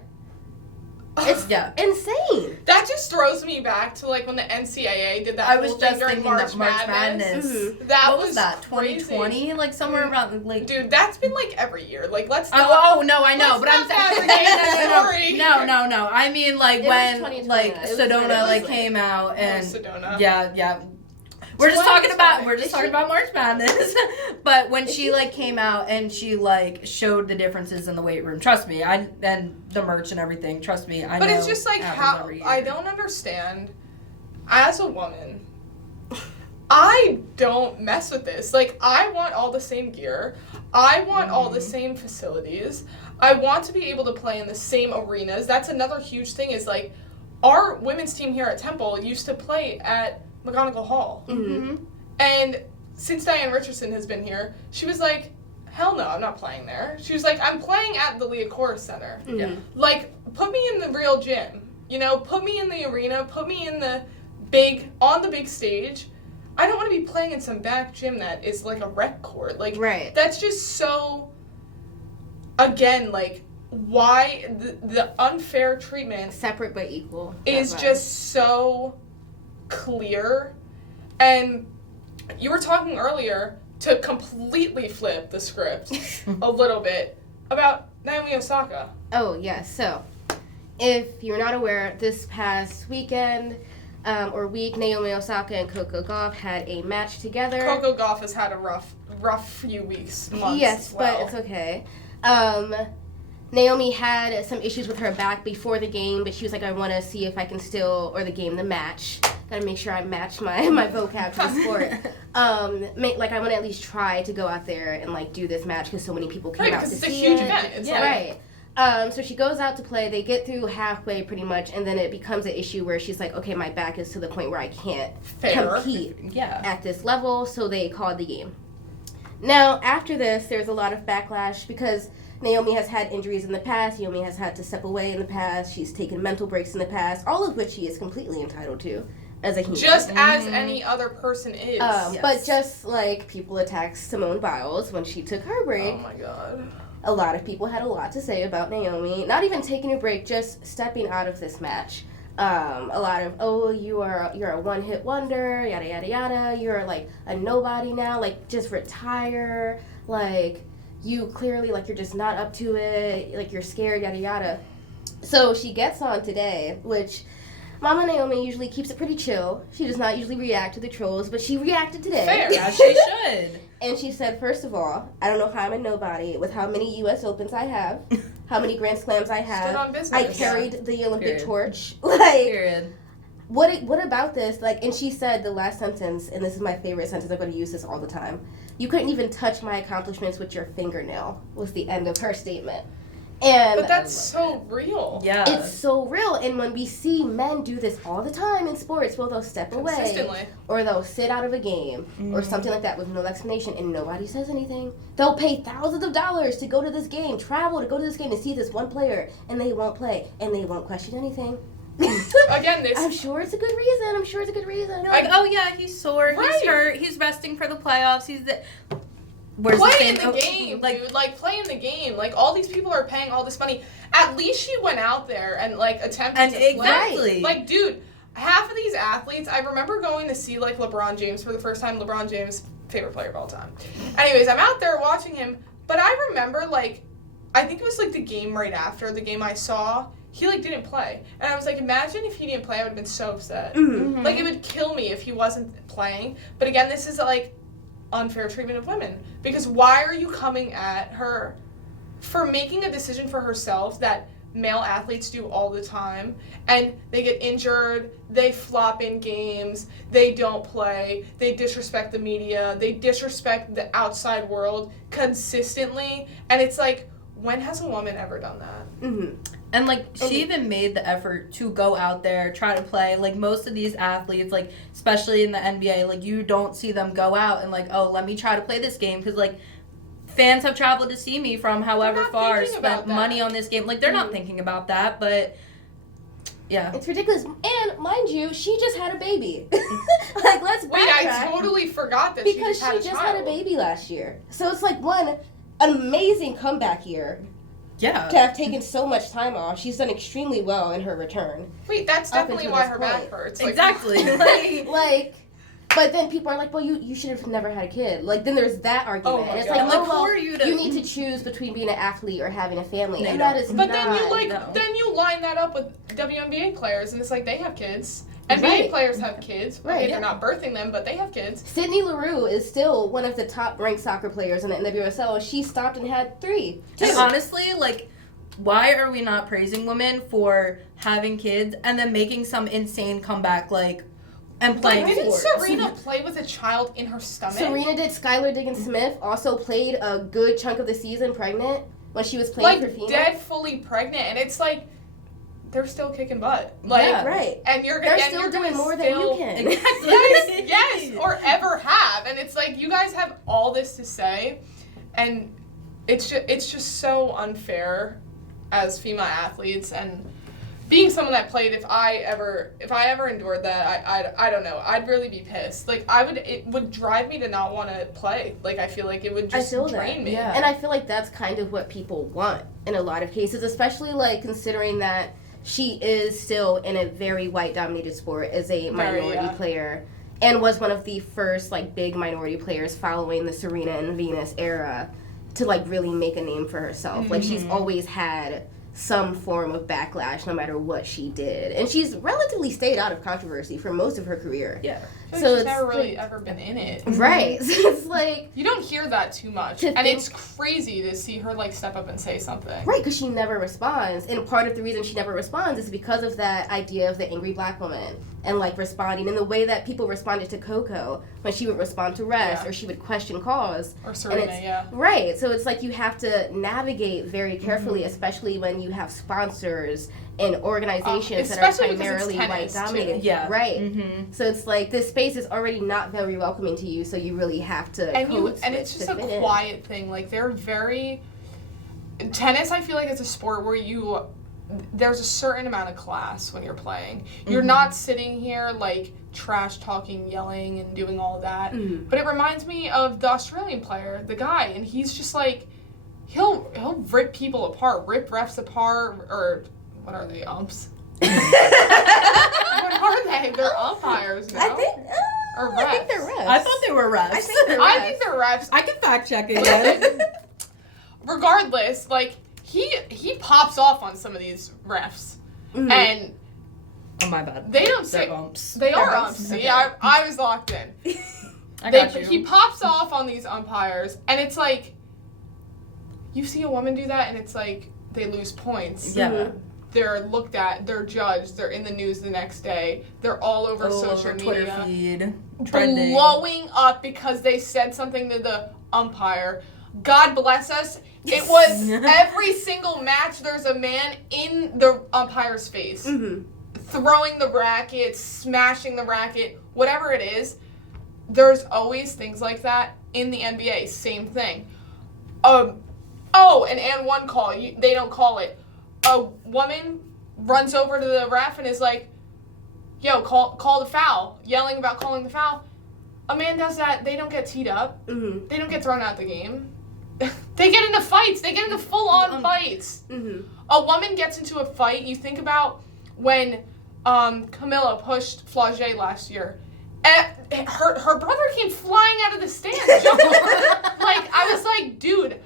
It's Yeah. insane. That just throws me back to like when the NCAA did that I whole was thing just during thinking that March Madness. That What was that? crazy. 2020? Like somewhere around like. Dude, that's been like every year. Like, let's not. Oh no, I know, let's but I'm not fabricate that story. No. I mean, like It was when 2020. like It was Sedona really like late. came out and Sedona. yeah. We're just talking about March Madness. But when she like came out and she like showed the differences in the weight room, trust me, and the merch and everything, trust me, I know. But it's just like happens how every year. I don't understand. As a woman, I don't mess with this. Like, I want all the same gear. I want all the same facilities. I want to be able to play in the same arenas. That's another huge thing is like our women's team here at Temple used to play at McGonigal Hall. And since Diane Richardson has been here, she was like, hell no, I'm not playing there. She was like, I'm playing at the Leah Corus Center. Yeah. Like, put me in the real gym. You know, put me in the arena, put me in on the big stage. I don't want to be playing in some back gym that is like a rec court. Like, Right. that's just so, again, like, why the unfair treatment Separate but equal. is just so clear. And you were talking earlier to completely flip the script a little bit about Naomi Osaka. Oh, yes. So, if you're not aware, this past weekend or week, Naomi Osaka and Coco Gauff had a match together. Coco Gauff has had a rough few weeks, months. Yes, as well. but it's okay. Naomi had some issues with her back before the game, but she was like, I want to see if I can still, or the match. Gotta make sure I match my vocab to the sport. I want to at least try to go out there and, like, do this match because so many people came out to see it. Because it's a huge event. It's right. So she goes out to play. They get through halfway pretty much, and then it becomes an issue where she's like, okay, my back is to the point where I can't compete at this level, so they called the game. Now, after this, there's a lot of backlash because Naomi has had injuries in the past. Naomi has had to step away in the past. She's taken mental breaks in the past, all of which she is completely entitled to as a human. Just as any other person is. Yes. But just like people attacked Simone Biles when she took her break. Oh my god. A lot of people had a lot to say about Naomi. Not even taking a break, just stepping out of this match. A lot of, you're a one-hit wonder, yada, yada, yada. You're, like, a nobody now. Like, just retire. Like, you clearly, like, you're just not up to it. Like, you're scared, yada, yada. So she gets on today, which Mama Naomi usually keeps it pretty chill. She does not usually react to the trolls, but she reacted today. Fair. Yeah, she should. And she said, first of all, I don't know how I'm a nobody with how many U.S. Opens I have, how many Grand Slams I have. Stood on business. I carried the Olympic Period. torch. Like, Period. what about this? Like, and she said the last sentence, and this is my favorite sentence, I'm going to use this all the time. You couldn't even touch my accomplishments with your fingernail, was the end of her statement. And But that's so real. Yeah. it's so real. And when we see men do this all the time in sports, well, they'll step away, Consistently. or they'll sit out of a game, or something like that with no explanation, and nobody says anything. They'll pay thousands of dollars to go to this game, travel to go to this game to see this one player, and they won't play, and they won't question anything. Again, this. I'm sure it's a good reason. You're like, oh yeah, he's sore, Right. he's hurt, he's resting for the playoffs, he's the... Where's Play in the the game, dude. Like, play in the game. Like, all these people are paying all this money. At least she went out there and, like, attempted And to play. exactly. Like, dude, half of these athletes, I remember going to see, like, LeBron James for the first time. LeBron James, favorite player of all time. Anyways, I'm out there watching him, but I remember, like, I think it was, like, the game right after the game I saw, he, like, didn't play. And I was like, imagine if he didn't play, I would have been so upset. Mm-hmm. Like, it would kill me if he wasn't playing. But again, this is, like, unfair treatment of women, because why are you coming at her for making a decision for herself that male athletes do all the time, and they get injured, they flop in games, they don't play, they disrespect the media, they disrespect the outside world consistently, and it's like, when has a woman ever done that? Mm-hmm. And, like, she even made the effort to go out there, try to play. Like, most of these athletes, like, especially in the NBA, like, you don't see them go out and, like, oh, let me try to play this game. Because, like, fans have traveled to see me from however not far, thinking about spent that. money on this game. Like, they're not thinking about that, but, yeah. It's ridiculous. And, mind you, she just had a baby. Like, let's Wait, I backtrack. totally forgot that Because she just had a baby last year. So it's like, an amazing comeback year Yeah. to have taken so much time off. She's done extremely well in her return. Wait, that's Up definitely until why this her back point. hurts. Like, Exactly. Like, But then people are like, well, you should have never had a kid. Like, then there's that argument. Oh my and it's God. like, like, oh, who well, are you to... you need to choose between being an athlete or having a family. No, And you that don't. is But not... then you like, no. then you line that up with WNBA players, and it's like they have kids. NBA Right. players have kids. Right, Okay, yeah. they're not birthing them, but they have kids. Sydney Leroux is still one of the top-ranked soccer players in the NWSL. She stopped and had 3. And 2. honestly, like, why are we not praising women for having kids and then making some insane comeback, like, and playing Like, didn't sports? Serena play with a child in her stomach? Serena did. Skylar Diggins-Smith also played a good chunk of the season pregnant when she was playing for like Phoenix. dead fully pregnant, and it's like they're still kicking butt. Like, Yeah. Right. and you're They're and still you're doing gonna more than still- you can. Exactly. Yes, or ever have, and it's like you guys have all this to say, and it's just so unfair as female athletes, and being someone that played, if I ever endured that, I don't know, I'd really be pissed. Like, it would drive me to not want to play. Like, I feel like it would just drain me. Yeah. And I feel like that's kind of what people want in a lot of cases, especially, like, considering that she is still in a very white-dominated sport as a minority player, and was one of the first, like, big minority players following the Serena and Venus era to, like, really make a name for herself. Like, she's always had some form of backlash no matter what she did. And she's relatively stayed out of controversy for most of her career. Yeah. So she's never really ever been in it. Right. So it's like... You don't hear that too much. And it's crazy to see her, like, step up and say something. Right, because she never responds. And part of the reason she never responds is because of that idea of the angry black woman. And, like, responding in the way that people responded to Coco when she would respond to refs or she would question calls. Or Serena, Right. So it's like you have to navigate very carefully, especially when you have sponsors and organizations that are primarily white-dominated. Too. Yeah. Right. Mm-hmm. So it's like this space is already not very welcoming to you, so you really have to and it's just a quiet thing. Like, they're very... Tennis, I feel like, it's a sport where there's a certain amount of class when you're playing. You're not sitting here, like, trash talking, yelling, and doing all that. But it reminds me of the Australian player, the guy, and he's just like, he'll rip people apart, rip refs apart, or what are they, umps? What are they? They're umpires now. Or refs. I think they're refs. I thought they were refs. I think they're refs. I can fact check again. Regardless, like, he pops off on some of these refs, and oh, my bad. they don't say They're umps. They are umps. See, I was locked in. I got you. He pops off on these umpires, and it's like, you see a woman do that, and it's like they lose points. Yeah. They're looked at, they're judged, they're in the news the next day, they're all over social media. Twitter feed. Trending. Blowing up because they said something to the umpire. God bless us. It was every single match there's a man in the umpire's face. Throwing the racket, smashing the racket, whatever it is. There's always things like that in the NBA. Same thing. An and one call. They don't call it. A woman runs over to the ref and is like, yo, call the foul. Yelling about calling the foul. A man does that. They don't get teed up. They don't get thrown out the game. They get into fights. They get into full-on fights. A woman gets into a fight. You think about when Camilla pushed Flaugier last year. Her brother came flying out of the stands. Like, I was like, dude,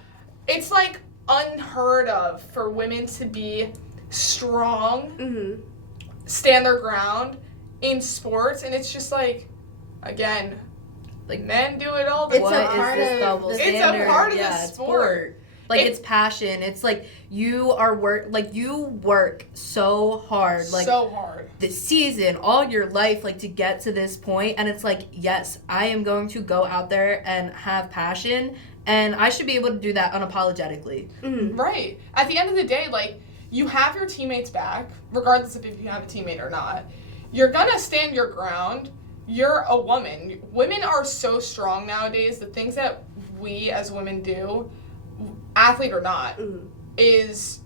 it's like unheard of for women to be strong, stand their ground in sports, and it's just like, again, like, men do it all the time. What is this double standard? It's a part of the sport. Like, it's passion. It's like you work so hard. Like, so hard. This season, all your life, like, to get to this point. And it's like, yes, I am going to go out there and have passion. And I should be able to do that unapologetically. Right. At the end of the day, like, you have your teammates back, regardless of if you have a teammate or not. You're going to stand your ground. You're a woman. Women are so strong nowadays. The things that we as women do, athlete or not, is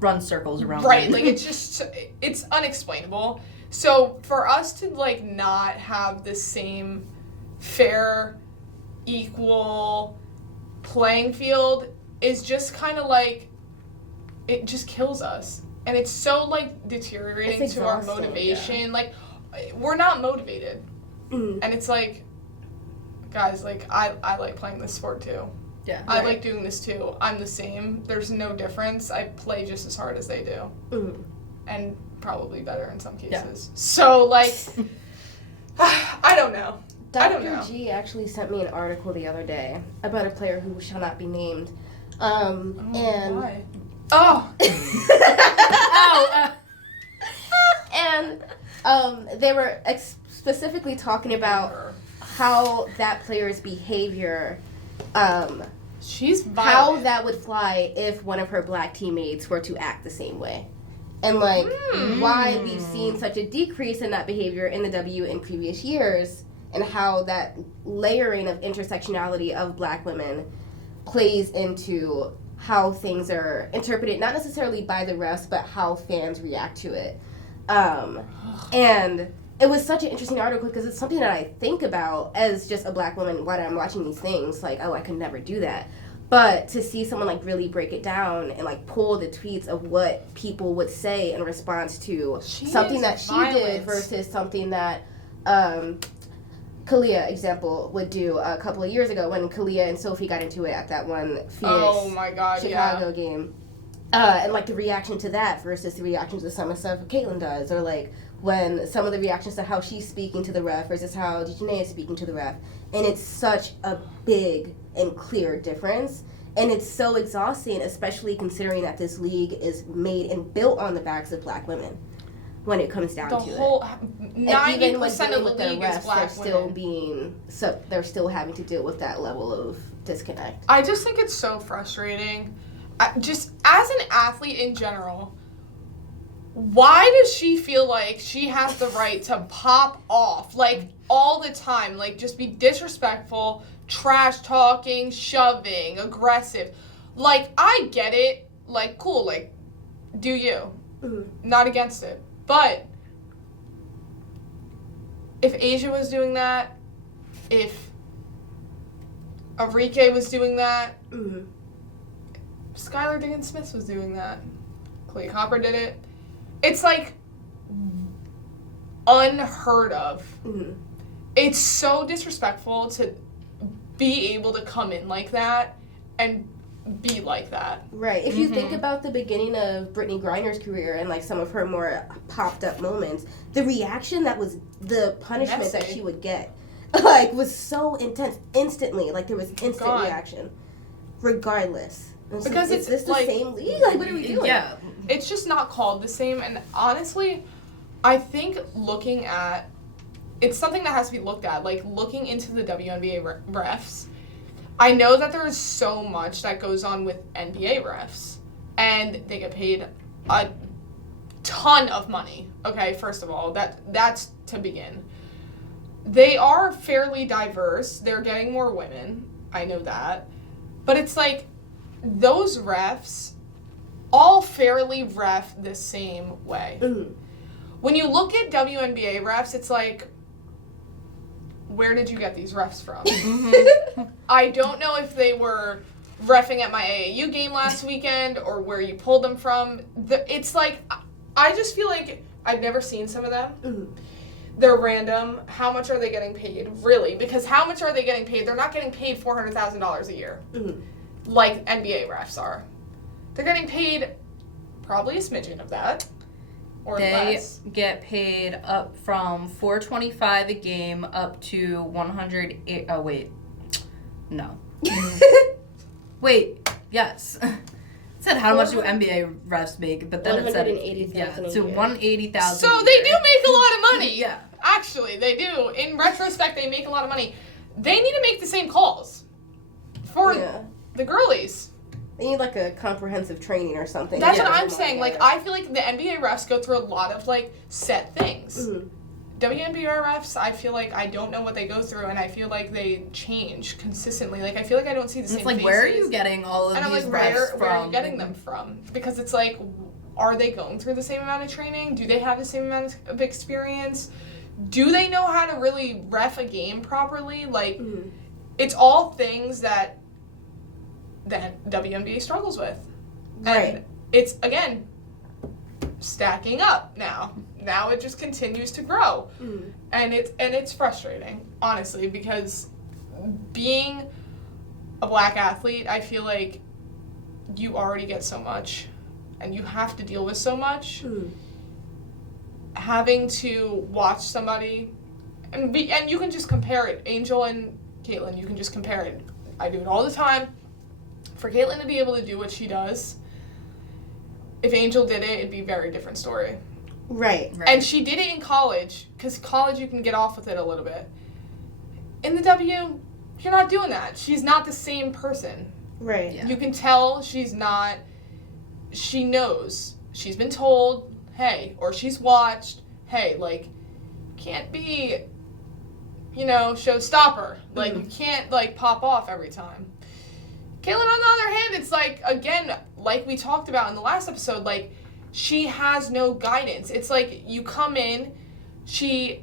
run circles around. Right. Like, it's unexplainable. So for us to, like, not have the same fair, equal playing field is just kind of like, it just kills us. And it's so, like, deteriorating to our motivation. Yeah. Like, we're not motivated. And it's like, guys, like, I like playing this sport too. Yeah. I like doing this too. I'm the same. There's no difference. I play just as hard as they do. And probably better in some cases. Yeah. So, like, I don't know. Dr. G actually sent me an article the other day about a player who shall not be named. Why? And they were specifically talking about how that player's behavior, she's violent. How that would fly if one of her black teammates were to act the same way. And, like, why we've seen such a decrease in that behavior in the W in previous years, and how that layering of intersectionality of black women plays into how things are interpreted, not necessarily by the refs, but how fans react to it. And it was such an interesting article because it's something that I think about as just a black woman when I'm watching these things. Like, oh, I could never do that. But to see someone, like, really break it down and, like, pull the tweets of what people would say in response to something that she did versus something that Kalia, example, would do a couple of years ago when Kalia and Sophie got into it at that one Phoenix Chicago game. And, like, the reaction to that versus the reaction to some of the stuff Caitlyn does. Or, like, when some of the reactions to how she's speaking to the ref versus how Janae is speaking to the ref. And it's such a big and clear difference. And it's so exhausting, especially considering that this league is made and built on the backs of black women when it comes down to it. 90% of the league is black women. They're still having to deal with that level of disconnect. I just think it's so frustrating. Just as an athlete in general, why does she feel like she has the right to pop off, like, all the time? Like, just be disrespectful, trash talking, shoving, aggressive. Like, I get it. Like, cool. Like, do you. Mm-hmm. Not against it. But if Asia was doing that, if Arike was doing that, mm-hmm. Skylar Diggins-Smith was doing that, Clay Copper did it, it's, like, unheard of. Mm-hmm. It's so disrespectful to be able to come in like that and be like that. Right. If you think about the beginning of Brittany Griner's career and, like, some of her more popped up moments, the reaction that was the punishment that she would get, like, was so intense instantly. Like, there was instant reaction, regardless. Because is this the same league? Like, what are we doing? Yeah. It's just not called the same. And honestly, I think looking at, it's something that has to be looked at. Like, looking into the WNBA refs, I know that there is so much that goes on with NBA refs. And they get paid a ton of money. Okay, first of all, that's to begin. They are fairly diverse. They're getting more women. I know that. But it's like, those refs all fairly ref the same way. Mm-hmm. When you look at WNBA refs, it's like, where did you get these refs from? I don't know if they were reffing at my AAU game last weekend or where you pulled them from. It's like, I just feel like I've never seen some of them. Mm-hmm. They're random. How much are they getting paid? Really? Because how much are they getting paid? They're not getting paid $400,000 a year. Mm-hmm. Like NBA refs are. They're getting paid probably a smidgen of that. Or less. They get paid up from $425 a game up to $108. Oh, wait. No. Wait. Yes. It said how much do NBA refs make, but then it said so $180,000. So they do make a lot of money. Yeah. Actually, they do. In retrospect, they make a lot of money. They need to make the same calls for the girlies. They need, like, a comprehensive training or something. That's what I'm saying. Like, I feel like the NBA refs go through a lot of, like, set things. Mm-hmm. WNBA refs, I feel like I don't know what they go through, and I feel like they change consistently. Like, I feel like I don't see the same faces. It's like, where are you getting all of these refs from? And I'm like, where are you getting them from? Because it's like, are they going through the same amount of training? Do they have the same amount of experience? Do they know how to really ref a game properly? Like, it's all things that WNBA struggles with. Right. And it's, again, stacking up now. Now it just continues to grow. Mm. And it's frustrating, honestly, because being a black athlete, I feel like you already get so much and you have to deal with so much. Mm. Having to watch somebody and you can just compare it. Angel and Caitlyn, you can just compare it. I do it all the time. For Caitlyn to be able to do what she does, if Angel did it, it'd be a very different story. Right. And she did it in college, because college you can get off with it a little bit. In the W, you're not doing that. She's not the same person. Right. Yeah. You can tell she's not, she knows. She's been told, hey, or she's watched, hey, like, can't be, showstopper. Like, you can't, like, pop off every time. Caitlyn, on the other hand, it's like, again, like we talked about in the last episode, like, she has no guidance. It's like, you come in, she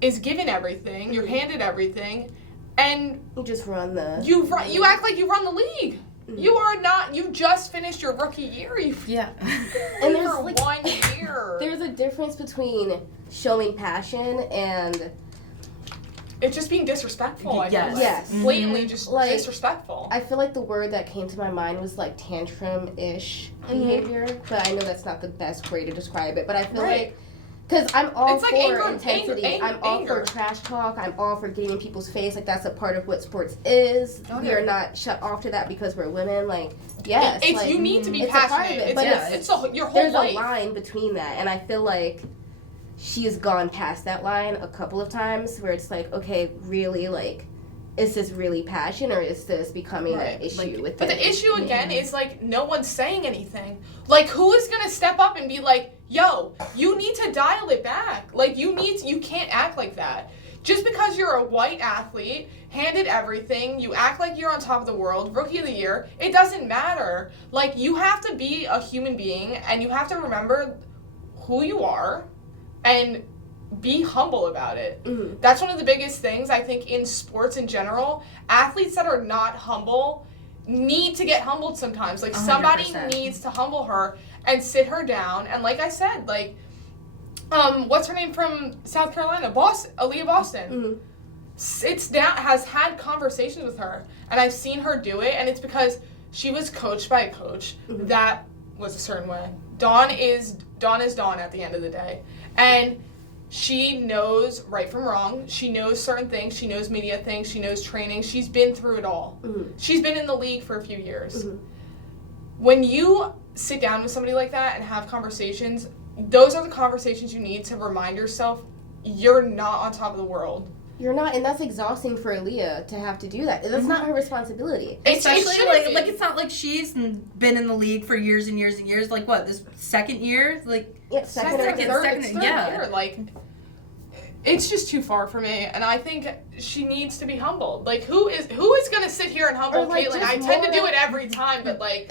is given everything, you're handed everything, and you just run the... You act like you run the league. Mm-hmm. You are not, you just finished your rookie year. Yeah. And there's for like 1 year. There's a difference between showing passion and... It's just being disrespectful, I Yes. feel like. Yes. Blatantly just Like, disrespectful. I feel like the word that came to my mind was like tantrum-ish behavior, but I know that's not the best way to describe it. But I feel like, because I'm all It's like for anger, intensity, anger, I'm all anger. for trash talk, I'm all for getting in people's face, like that's a part of what sports is. Oh, We yeah. are not shut off to that because we're women, like, yes. It's like, you need to be it's a part of passionate. it, but It's your whole there's life. a line between that, and I feel like she has gone past that line a couple of times where it's like, okay, really, like, is this really passion or is this becoming an issue with But it? the issue again is like no one's saying anything. Like who is gonna step up and be like, yo, you need to dial it back. Like you can't act like that. Just because you're a white athlete, handed everything, you act like you're on top of the world, rookie of the year, it doesn't matter. Like you have to be a human being and you have to remember who you are and be humble about it. Mm-hmm. That's one of the biggest things I think in sports in general. Athletes that are not humble need to get humbled sometimes. Like 100%. somebody needs to humble her and sit her down. And like I said, like, what's her name from South Carolina? Aaliyah Boston. Mm-hmm. Sits down, has had conversations with her, and I've seen her do it, and it's because she was coached by a coach that was a certain way. Dawn is Dawn at the end of the day. And she knows right from wrong. She knows certain things. She knows media things. She knows training. She's been through it all. Mm-hmm. She's been in the league for a few years. Mm-hmm. When you sit down with somebody like that and have conversations, those are the conversations you need to remind yourself you're not on top of the world. You're not, and that's exhausting for Aaliyah to have to do that. That's not her responsibility. Especially shouldn't like be. it's not like she's been in the league for years and years and years. Like what, this second year? Like Yeah, second or Second, third. It's third yeah. year. Like, it's just too far for me, and I think she needs to be humbled. Like, who is gonna sit here and humble Or, like, Caitlyn? just I tend to more- do it every time, but like,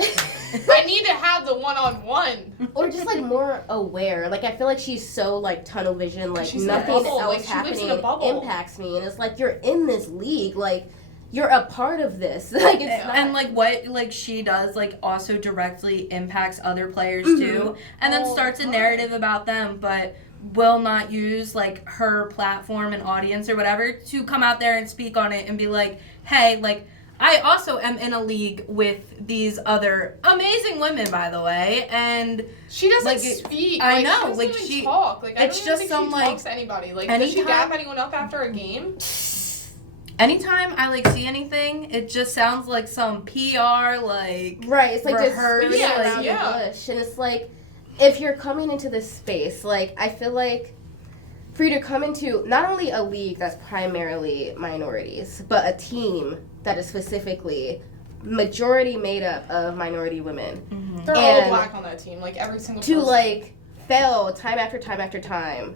I need to have the one-on-one. Or just like more aware. Like I feel like she's so like tunnel vision, like She's in a nothing bubble. else Like, she lives in a happening bubble. impacts me. And it's like you're in this league, like you're a part of this. Like it's not, and like what like she does like also directly impacts other players too, and then All starts the a time. narrative about them, but will not use like her platform and audience or whatever to come out there and speak on it and be like, hey, like I also am in a league with these other amazing women, by the way, and She doesn't Like, speak. I Like, know, she doesn't like, even she- talk. Like, I it's don't even just think some, she like, talks to anybody. Like, does she anytime- dap anyone up after a game? anytime I like see anything, it just sounds like some PR like right. It's like just rehearsed, beating yeah, around yeah. the bush. And it's like if you're coming into this space, like I feel like for you to come into not only a league that's primarily minorities, but a team that is specifically majority made up of minority women. They're all And black on that team. Like, every single to person. like fail time after time after time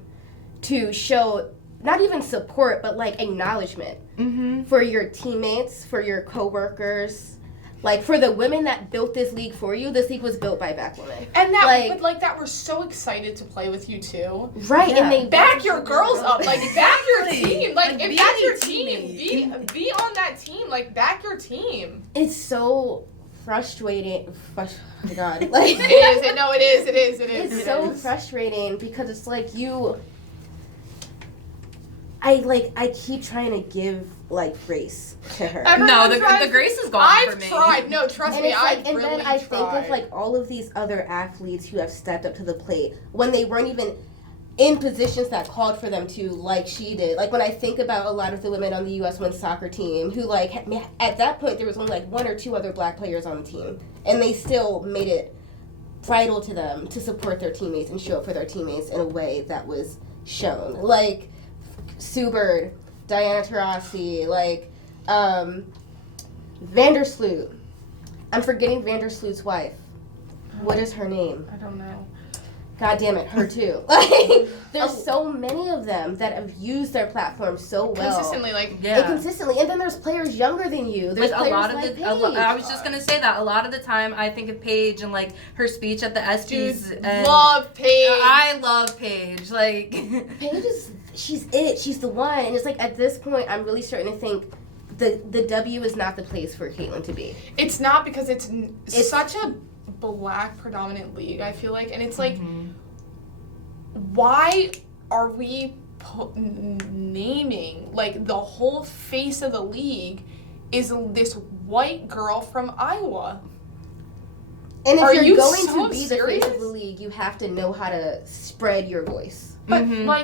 to show not even support but like acknowledgement for your teammates, for your coworkers, like for the women that built this league for you. This league was built by black women, And that, like- but like that, we're so excited to play with you too. right? Yeah. And they Back your girls up, like back your Exactly. team. Like, Like, if be that's a your teammate. team, be on that team. Like, back your team. It's so frustrating. Oh my God, like It is. It is. it's so frustrating because it's like I keep trying to give like grace to her. Everyone No, tries- the grace is gone I've for me. tried. No, trust And me, it's I've like, and really then I tried. think of like all of these other athletes who have stepped up to the plate when they weren't even in positions that called for them to, like she did. Like when I think about a lot of the women on the U.S. women's soccer team who like at that point there was only like one or two other black players on the team, and they still made it vital to them to support their teammates and show up for their teammates in a way that was shown. Like Sue Bird, Diana Taurasi, like Vandersloot. I'm forgetting Vandersloot's wife. What is her name? I don't know. God damn it, her too. Like, there's so many of them that have used their platform so well. Consistently, like, And consistently. And then there's players younger than you. There's like players a lot of like the, Paige. I was just gonna say that a lot of the time I think of Paige and like her speech at the ESPYs. dude, And love Paige. I love Paige. Like Paige is, she's it. She's the one. And it's like, at this point, I'm really starting to think the W is not the place for Caitlyn to be. It's not, because it's such a black predominant league, I feel like. And it's like, why are we naming, like, the whole face of the league is this white girl from Iowa? And if Are you're you going so to be serious? the face of the league, you have to know how to spread your voice. But, like,